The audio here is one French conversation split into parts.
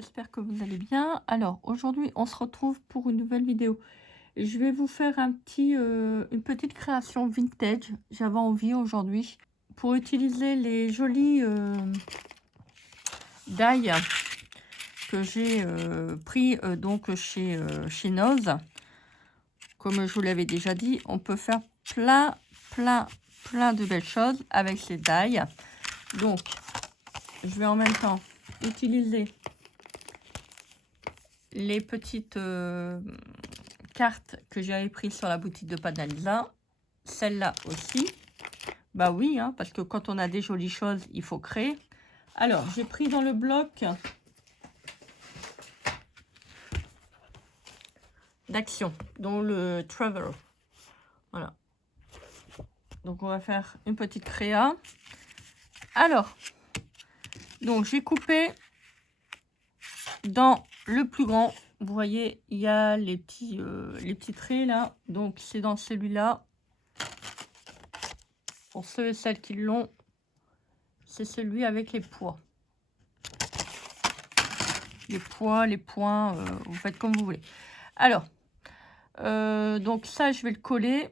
j'espère que vous allez bien. Alors aujourd'hui, on se retrouve pour une nouvelle vidéo. Je vais vous faire une petite création vintage. J'avais envie aujourd'hui pour utiliser les jolies die que j'ai pris donc chez Noz. Comme je vous l'avais déjà dit, on peut faire plein de belles choses avec ces die. Donc, je vais en même temps utiliser les petites cartes que j'avais prises sur la boutique de Panalisa. Celle-là aussi. Bah oui, hein, parce que quand on a des jolies choses, il faut créer. Alors, j'ai pris dans le bloc d'action, dont le Travel. Voilà. Donc, on va faire une petite créa. Alors, donc j'ai coupé dans le plus grand. Vous voyez, il y a les petits traits là. Donc, c'est dans celui-là. Pour ceux et celles qui l'ont, c'est celui avec les poids. Les poids, les points, vous faites comme vous voulez. Alors, donc ça, je vais le coller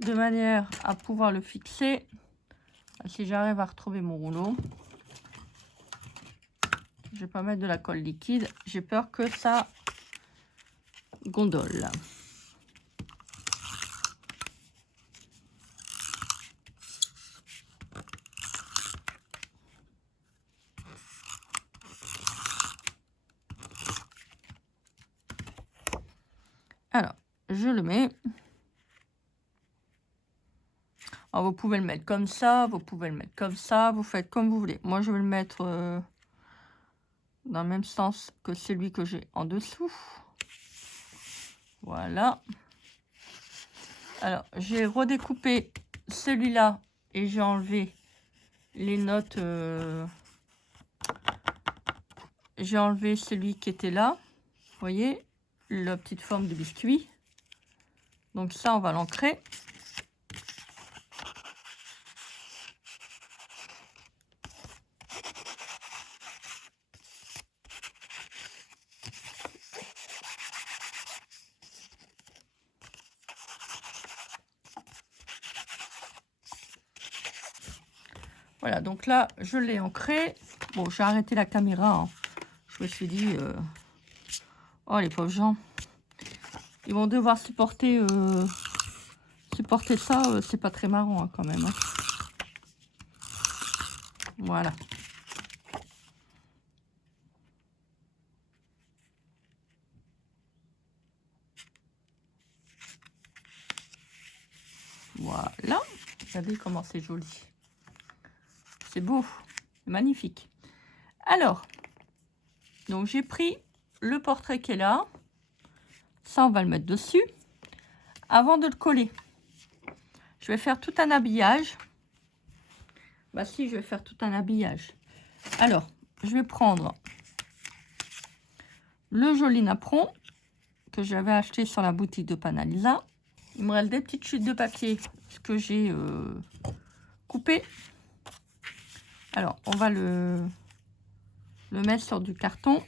de manière à pouvoir le fixer. Si j'arrive à retrouver mon rouleau. Je vais pas mettre de la colle liquide. J'ai peur que ça gondole. Alors, je le mets. Alors, vous pouvez le mettre comme ça, vous pouvez le mettre comme ça, vous faites comme vous voulez. Moi, je vais le mettre dans le même sens que celui que j'ai en dessous. Voilà. Alors, j'ai redécoupé celui-là et j'ai enlevé les notes. J'ai enlevé celui qui était là. Vous voyez, la petite forme de biscuit. Donc ça, on va l'ancrer. Voilà, donc là, je l'ai ancré. Bon, j'ai arrêté la caméra. Hein. Je me suis dit... Oh, les pauvres gens. Ils vont devoir supporter ça. C'est pas très marrant, hein, quand même. Hein. Voilà. Voilà. Regardez comment c'est joli. C'est beau. C'est magnifique. Alors, donc j'ai pris le portrait qui est là. Ça, on va le mettre dessus. Avant de le coller, je vais faire tout un habillage. Bah si, je vais faire tout un habillage. Alors, je vais prendre le joli napperon que j'avais acheté sur la boutique de Panalisa. Il me reste des petites chutes de papier que j'ai coupées. Alors, on va le mettre sur du carton.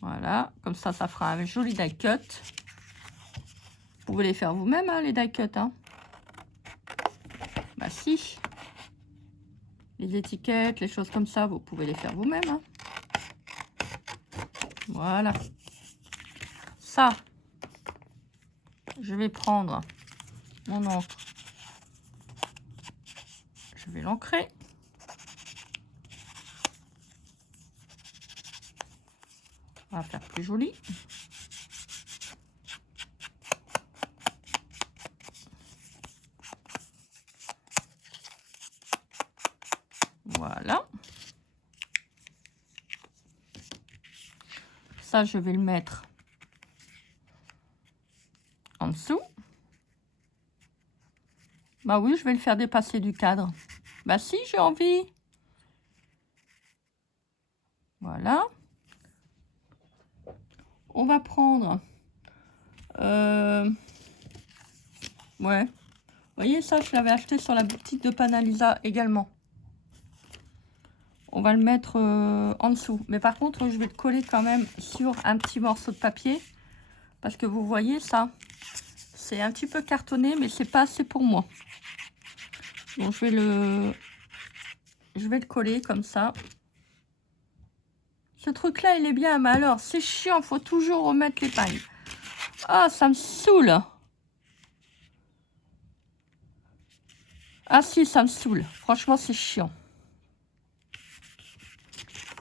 Voilà, comme ça, ça fera un joli die cut. Vous pouvez les faire vous-même, hein, les die cut. Hein. Bah si. Les étiquettes, les choses comme ça, vous pouvez les faire vous-même. Hein. Voilà. Ça, je vais prendre mon encre. Je vais l'ancrer. On va faire plus joli. Voilà. Ça, je vais le mettre en dessous. Bah oui, je vais le faire dépasser du cadre. Bah si, j'ai envie. Voilà. On va prendre... ouais. Vous voyez ça, je l'avais acheté sur la boutique de Panalisa également. On va le mettre en dessous. Mais par contre, je vais le coller quand même sur un petit morceau de papier. Parce que vous voyez ça, c'est un petit peu cartonné, mais c'est pas assez pour moi. Donc je vais le coller comme ça. Ce truc-là, il est bien, mais alors, c'est chiant, faut toujours remettre l'épingle. Ah, ça me saoule. Ah si, ça me saoule. Franchement, c'est chiant.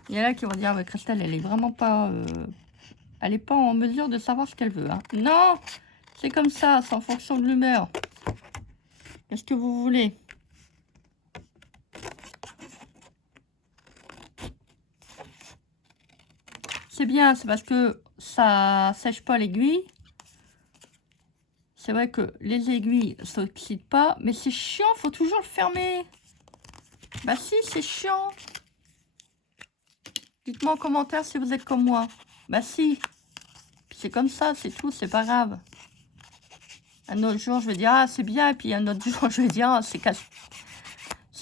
Il y en a qui vont dire, ouais, Christelle, elle est vraiment pas... elle n'est pas en mesure de savoir ce qu'elle veut. Hein. Non, c'est comme ça, c'est en fonction de l'humeur. Qu'est-ce que vous voulez? C'est bien, c'est parce que ça sèche pas l'aiguille. C'est vrai que les aiguilles ne s'oxydent pas, mais c'est chiant, faut toujours le fermer. Bah si, c'est chiant. Dites-moi en commentaire si vous êtes comme moi. Bah si. C'est comme ça, c'est tout, c'est pas grave. Un autre jour, je vais dire, ah, c'est bien. Et puis un autre jour, je vais dire, ah, c'est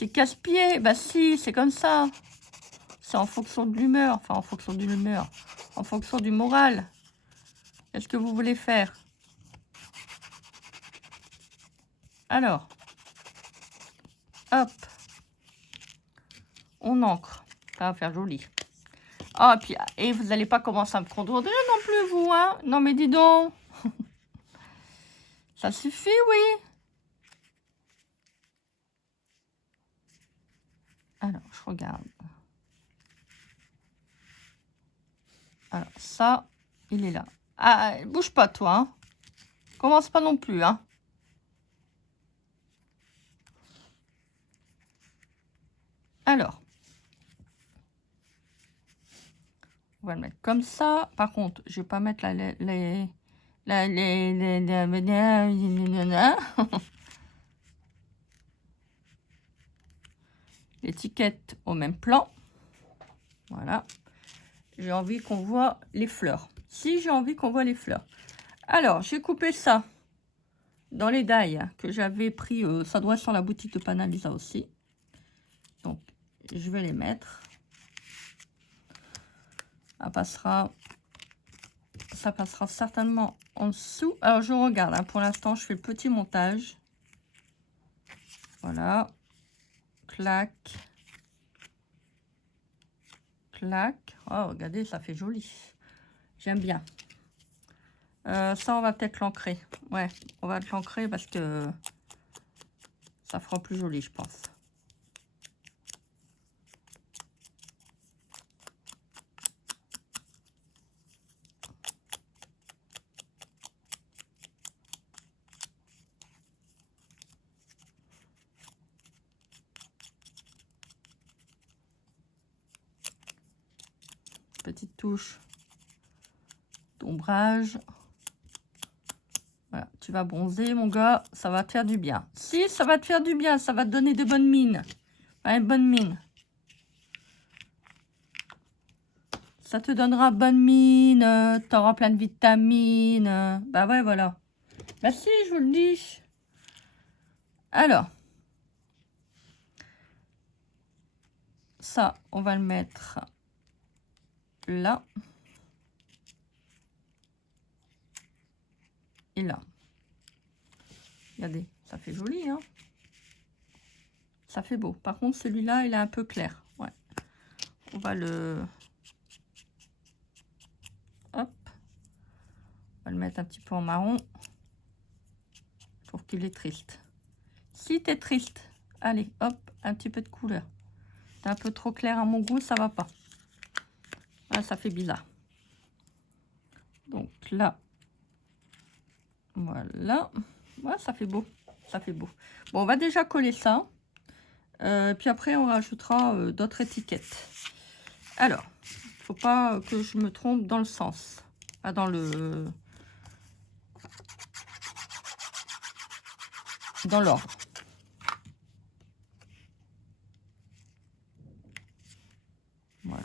casse-pied. Bah si, c'est comme ça. C'est en fonction de l'humeur. Enfin, en fonction de l'humeur. En fonction du moral. Qu'est-ce que vous voulez faire? Alors. Hop. On encre. Ça va faire joli. Ah, et vous n'allez pas commencer à me contrôler non plus, vous, hein? Non, mais dis donc. Ça suffit, oui. Alors, je regarde. Alors, ça, il est là. Ah, bouge pas, toi. Hein. Commence pas non plus, hein. Alors. On va le mettre comme ça. Par contre, je vais pas mettre l'étiquette au même plan. Voilà. J'ai envie qu'on voit les fleurs. Si j'ai envie qu'on voit les fleurs. Alors, j'ai coupé ça dans les dailles que j'avais pris. Ça doit être sur la boutique de Panalisa aussi. Donc, je vais les mettre. Ça passera certainement en dessous. Alors, je regarde. Hein, pour l'instant, je fais le petit montage. Voilà. Clac. Clac. Oh, regardez, ça fait joli. J'aime bien. Ça, on va peut-être l'ancrer. Ouais, on va l'ancrer parce que ça fera plus joli, je pense. Petite touche d'ombrage. Voilà, tu vas bronzer, mon gars. Ça va te faire du bien. Si, ça va te faire du bien. Ça va te donner de bonnes mines. Ouais, bonne mine. Ça te donnera bonne mine. Tu auras plein de vitamines. Bah ouais, voilà. Bah si, je vous le dis. Alors. Ça, on va le mettre là. Et là. Regardez, ça fait joli, hein. Ça fait beau. Par contre, celui-là, il est un peu clair. Ouais. On va le... Hop. On va le mettre un petit peu en marron. Je trouve qu'il est triste. Si t'es triste, allez, hop, un petit peu de couleur. C'est un peu trop clair à mon goût, ça va pas. Là, ça fait bizarre. Donc là, voilà. Ouais, ça fait beau. Ça fait beau. Bon, on va déjà coller ça. Puis après, on rajoutera d'autres étiquettes. Alors, faut pas que je me trompe dans le sens. Pas dans le... Dans l'ordre.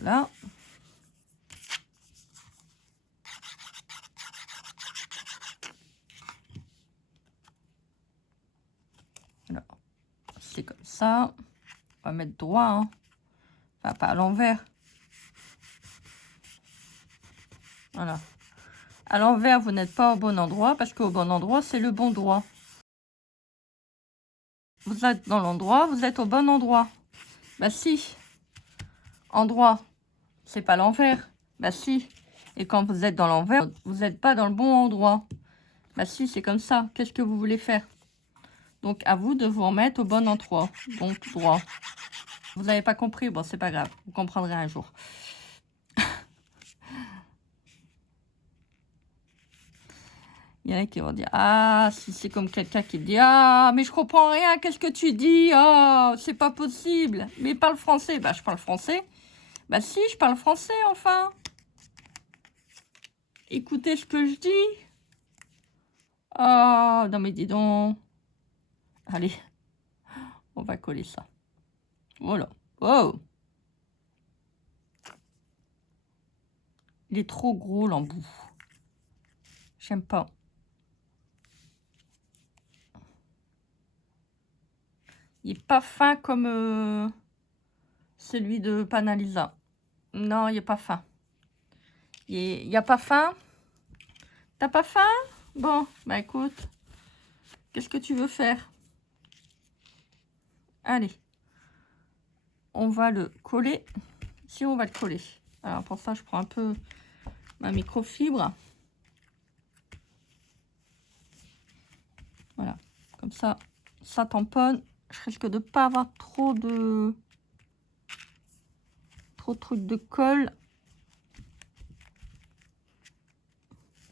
Voilà. Alors, c'est comme ça. On va mettre droit, hein. Enfin, pas à l'envers. Voilà. À l'envers, vous n'êtes pas au bon endroit, parce qu'au bon endroit, c'est le bon droit. Vous êtes dans l'endroit, vous êtes au bon endroit. Bah si. Endroit, c'est pas l'envers. Bah si. Et quand vous êtes dans l'envers, vous n'êtes pas dans le bon endroit. Bah si, c'est comme ça. Qu'est-ce que vous voulez faire? Donc, à vous de vous remettre au bon endroit. Donc, droit. Vous n'avez pas compris? Bon, c'est pas grave. Vous comprendrez un jour. Il y en a qui vont dire, ah, si c'est comme quelqu'un qui dit, ah, mais je comprends rien, qu'est-ce que tu dis? Ah, c'est pas possible. Mais parle français. Bah, je parle français. Bah si, je parle français, enfin. Écoutez ce que je dis. Ah, non mais dis donc. Allez, on va coller ça. Voilà. Wow. Il est trop gros l'embout. J'aime pas. Il est pas fin comme celui de Panalisa. Non, il est pas fin. Il y a pas fin. T'as pas faim? Bon, bah écoute. Qu'est-ce que tu veux faire? Allez. On va le coller. Si on va le coller. Alors pour ça, je prends un peu ma microfibre. Voilà. Comme ça, ça tamponne. Je risque de pas avoir trop de trucs de colle.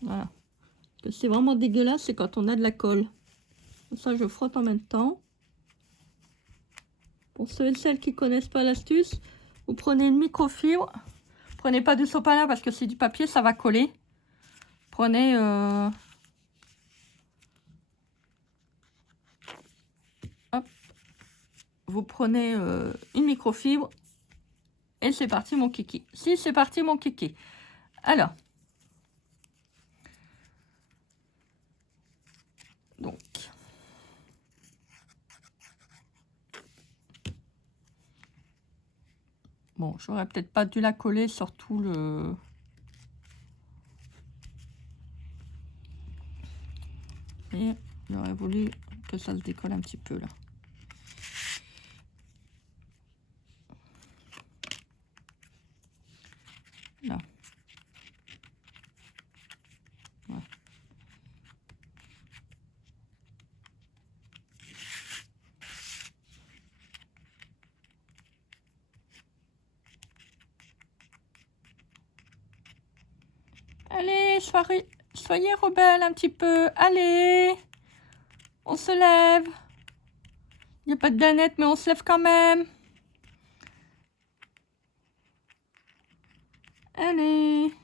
Voilà. C'est vraiment dégueulasse, c'est quand on a de la colle. Comme ça, je frotte en même temps. Pour ceux et celles qui connaissent pas l'astuce, vous prenez une microfibre. Prenez pas du sopalin parce que c'est du papier, ça va coller. Prenez hop. Vous prenez une microfibre. Et c'est parti mon kiki. Si, c'est parti mon kiki. Alors. Donc. Bon, j'aurais peut-être pas dû la coller sur tout le... Et j'aurais voulu que ça se décolle un petit peu là. Là. Voilà. Allez, soyez rebelles un petit peu. Allez, on se lève. Il n'y a pas de planète, mais on se lève quand même. Allez.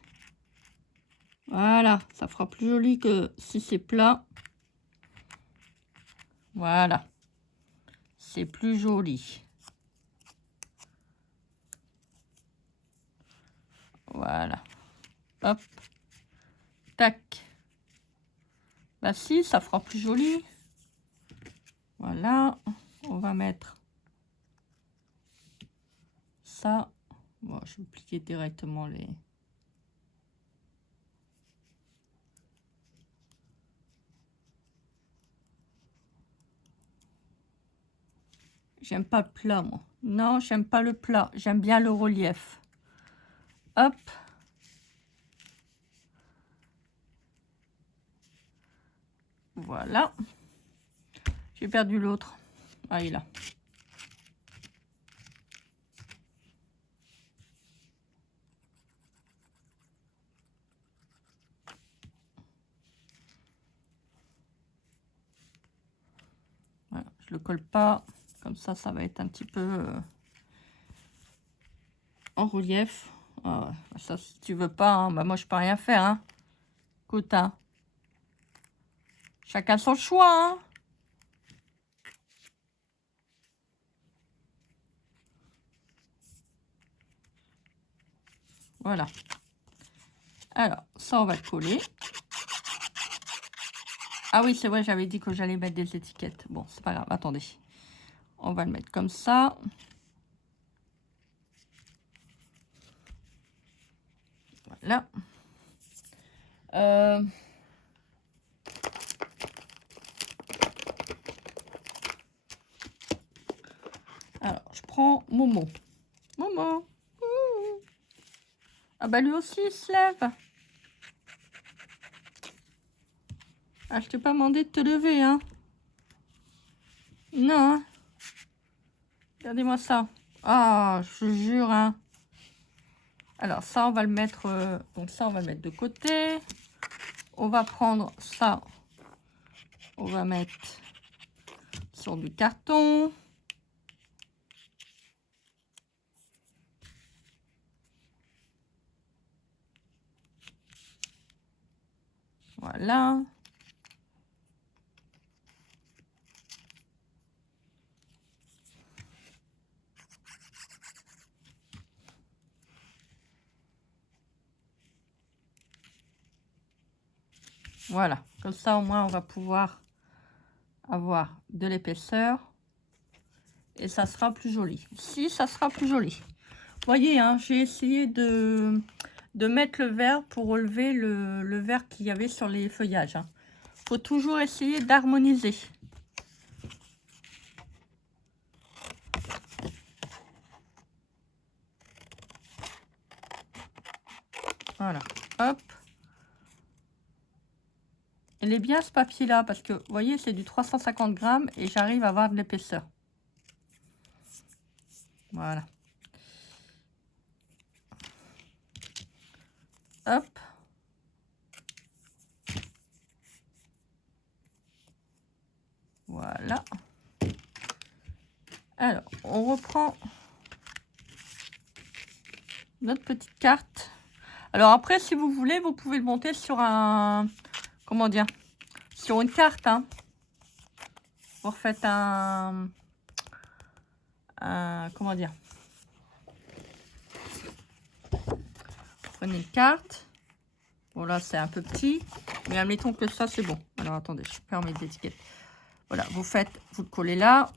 Voilà, ça fera plus joli que si c'est plat. Voilà. C'est plus joli. Voilà. Hop. Tac. Bah si, ça fera plus joli. Voilà. On va mettre ça. Bon, je vais plier directement les... J'aime pas le plat, moi. Non, j'aime pas le plat. J'aime bien le relief. Hop. Voilà. J'ai perdu l'autre. Ah, il est là. Voilà, je le colle pas. Comme ça, ça va être un petit peu en relief. Ah, ça, si tu veux pas, hein, bah moi, je peux rien faire. Hein. Écoute, hein. Chacun son choix. Hein. Voilà. Alors, ça, on va le coller. Ah oui, c'est vrai, j'avais dit que j'allais mettre des étiquettes. Bon, c'est pas grave, attendez. On va le mettre comme ça. Voilà. Alors, je prends Momo. Momo. Ouh. Ah bah lui aussi, il se lève. Ah, je t'ai pas demandé de te lever, hein. Non, hein. Regardez-moi ça. Ah, je te jure, hein. Alors, ça, on va le mettre... donc ça, on va le mettre de côté. On va prendre ça. On va mettre sur du carton. Voilà. Voilà. Comme ça, au moins, on va pouvoir avoir de l'épaisseur. Et ça sera plus joli. Si, ça sera plus joli. Vous voyez, hein, j'ai essayé de mettre le vert pour relever le vert qu'il y avait sur les feuillages. Hein. Faut toujours essayer d'harmoniser. Voilà, hop. Il est bien ce papier-là parce que, vous voyez, c'est du 350 grammes et j'arrive à avoir de l'épaisseur. Voilà. Hop. Voilà. Alors, on reprend notre petite carte. Alors après, si vous voulez, vous pouvez le monter sur un... Comment dire? Sur une carte, hein. Vous refaites un... Comment dire? Prenez une carte. Bon, là, c'est un peu petit. Mais admettons que ça, c'est bon. Alors, attendez, je perds mes étiquettes. Voilà, vous le collez là.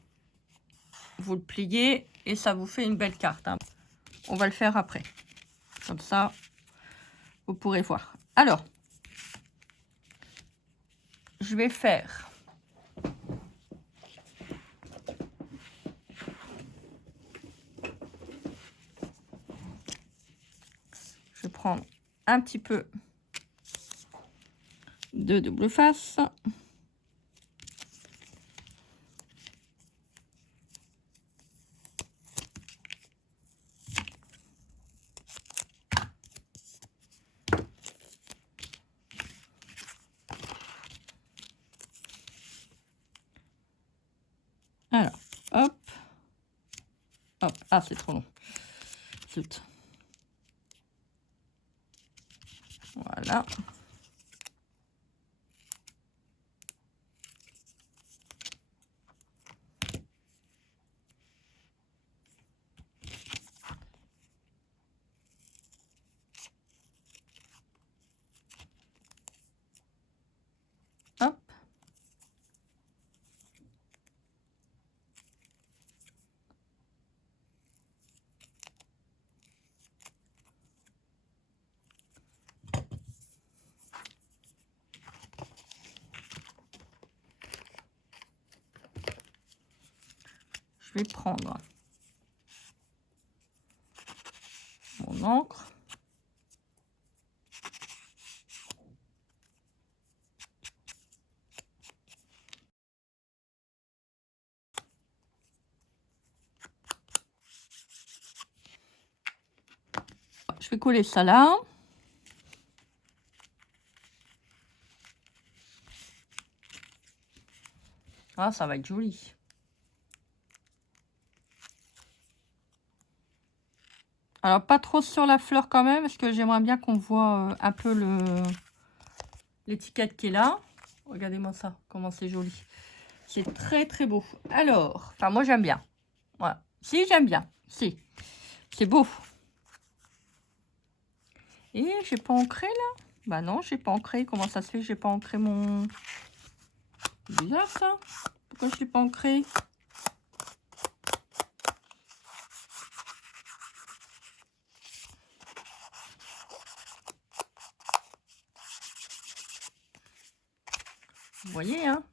Vous le pliez. Et ça vous fait une belle carte. Hein. On va le faire après. Comme ça, vous pourrez voir. Alors, je vais faire... Je vais prendre un petit peu de double face. Alors, hop. Hop. Ah, c'est trop long. Zut. Voilà. Hop. Je vais prendre mon encre. Je vais coller ça là. Ah, ça va être joli. Alors, pas trop sur la fleur quand même, parce que j'aimerais bien qu'on voit un peu l'étiquette qui est là. Regardez-moi ça, comment c'est joli. C'est très, très beau. Alors, enfin, moi, j'aime bien. Voilà. Si, j'aime bien. Si. C'est beau. Et j'ai pas ancré là? Bah non, j'ai pas ancré. Comment ça se fait que j'ai pas ancré mon... Bizarre ça. Pourquoi je l'ai pas ancré? Vous voyez, hein?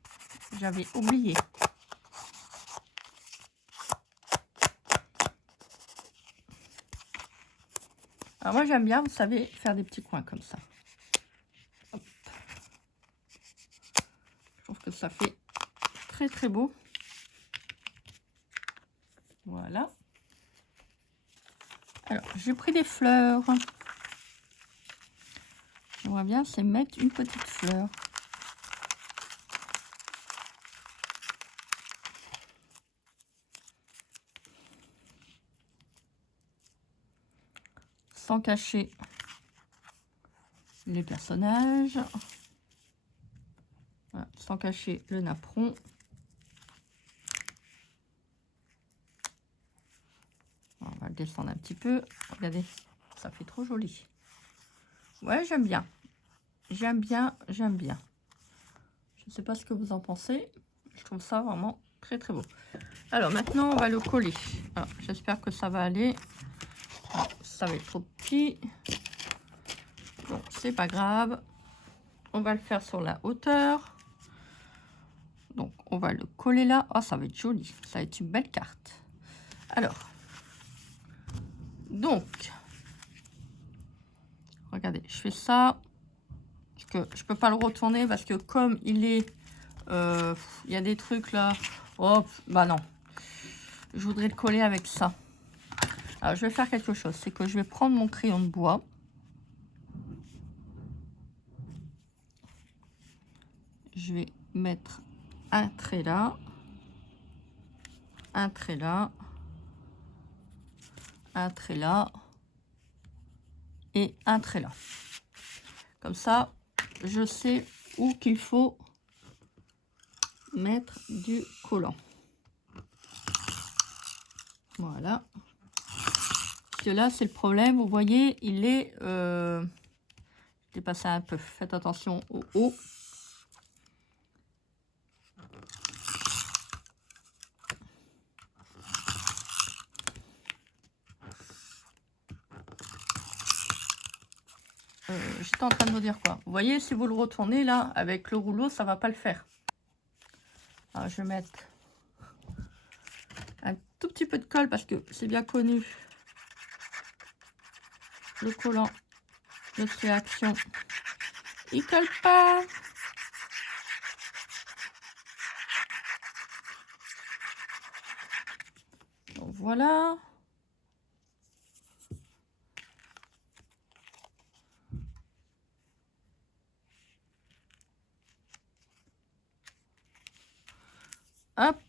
J'avais oublié. Alors moi j'aime bien, vous savez, faire des petits coins comme ça. Hop. Je trouve que ça fait très très beau. Voilà. Alors j'ai pris des fleurs. J'aimerais bien c'est mettre une petite fleur. Sans cacher les personnages. Voilà, sans cacher le napperon. On va le descendre un petit peu. Regardez, ça fait trop joli. Ouais, j'aime bien. J'aime bien, j'aime bien. Je ne sais pas ce que vous en pensez. Je trouve ça vraiment très très beau. Alors maintenant, on va le coller. J'espère que ça va aller. Ça va être trop petit. Bon, c'est pas grave. On va le faire sur la hauteur. Donc, on va le coller là. Oh, ça va être joli. Ça va être une belle carte. Alors, donc, regardez, je fais ça. Parce que je peux pas le retourner parce que comme il est... il y a des trucs là. Oh, bah non. Je voudrais le coller avec ça. Alors, je vais faire quelque chose. C'est que je vais prendre mon crayon de bois. Je vais mettre un trait là. Un trait là. Un trait là. Et un trait là. Comme ça, je sais où qu'il faut mettre du collant. Voilà. Parce que là, c'est le problème. Vous voyez, il est... je dépasse un peu. Faites attention au haut. J'étais en train de vous dire quoi. Vous voyez, si vous le retournez là, avec le rouleau, ça va pas le faire. Alors, je vais mettre un tout petit peu de colle parce que c'est bien connu. Le collant de réaction, il colle pas. Donc voilà. Hop.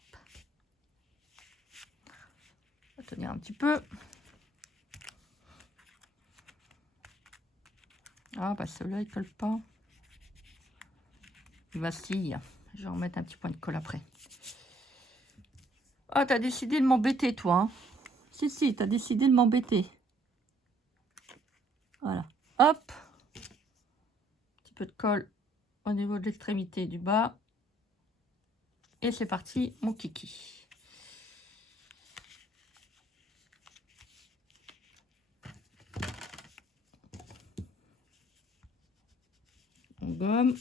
On va tenir un petit peu. Ah bah celui-là il colle pas. Il vacille. Je vais en mettre un petit point de colle après. Ah, t'as décidé de m'embêter toi. Hein. Si, t'as décidé de m'embêter. Voilà. Hop. Un petit peu de colle au niveau de l'extrémité du bas. Et c'est parti, mon kiki. On gomme.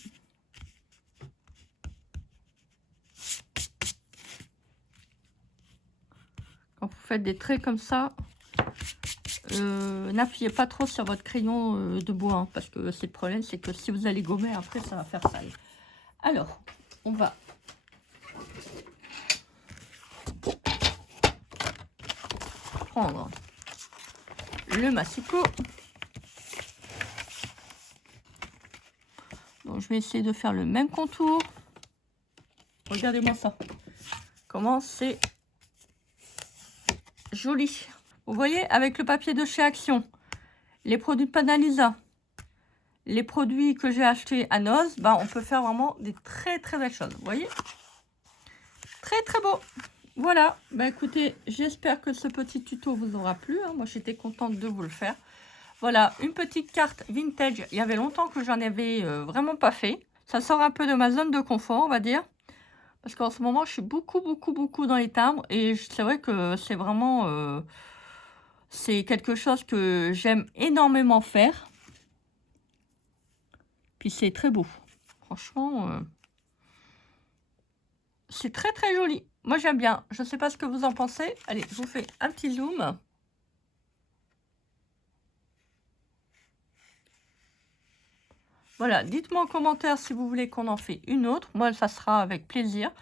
Quand vous faites des traits comme ça, n'appuyez pas trop sur votre crayon de bois. Hein, parce que c'est le problème, c'est que si vous allez gommer, après ça va faire sale. Alors, on va... prendre le massicot. Donc, je vais essayer de faire le même contour. Regardez-moi ça. Comment c'est joli. Vous voyez, avec le papier de chez Action, les produits de Panalisa, les produits que j'ai achetés à Noz, ben, on peut faire vraiment des très très belles choses. Vous voyez, très très beau. Voilà, ben, écoutez, j'espère que ce petit tuto vous aura plu. Hein. Moi, j'étais contente de vous le faire. Voilà, une petite carte vintage. Il y avait longtemps que j'en avais vraiment pas fait. Ça sort un peu de ma zone de confort, on va dire. Parce qu'en ce moment, je suis beaucoup dans les timbres. Et c'est vrai que c'est vraiment... c'est quelque chose que j'aime énormément faire. Puis c'est très beau. Franchement, c'est très joli. Moi, j'aime bien. Je ne sais pas ce que vous en pensez. Allez, je vous fais un petit zoom. Voilà, dites-moi en commentaire si vous voulez qu'on en fait une autre. Moi, ça sera avec plaisir.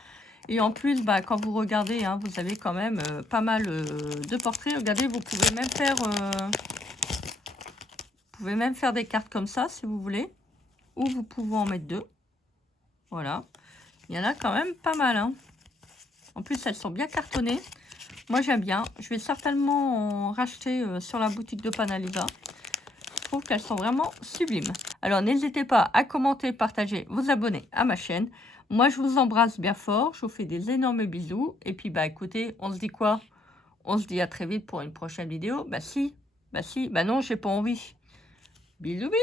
Et en plus, bah, quand vous regardez, hein, vous avez quand même pas mal de portraits. Regardez, vous pouvez même faire des cartes comme ça, si vous voulez. Ou vous pouvez en mettre deux. Voilà. Il y en a quand même pas mal. Hein. En plus, elles sont bien cartonnées. Moi, j'aime bien. Je vais certainement en racheter sur la boutique de Panaliva. Je trouve qu'elles sont vraiment sublimes. Alors, n'hésitez pas à commenter, partager, vous abonner à ma chaîne. Moi, je vous embrasse bien fort. Je vous fais des énormes bisous. Et puis, bah, écoutez, on se dit quoi? On se dit à très vite pour une prochaine vidéo. Bah si, bah non, j'ai pas envie. Bisous, bisous.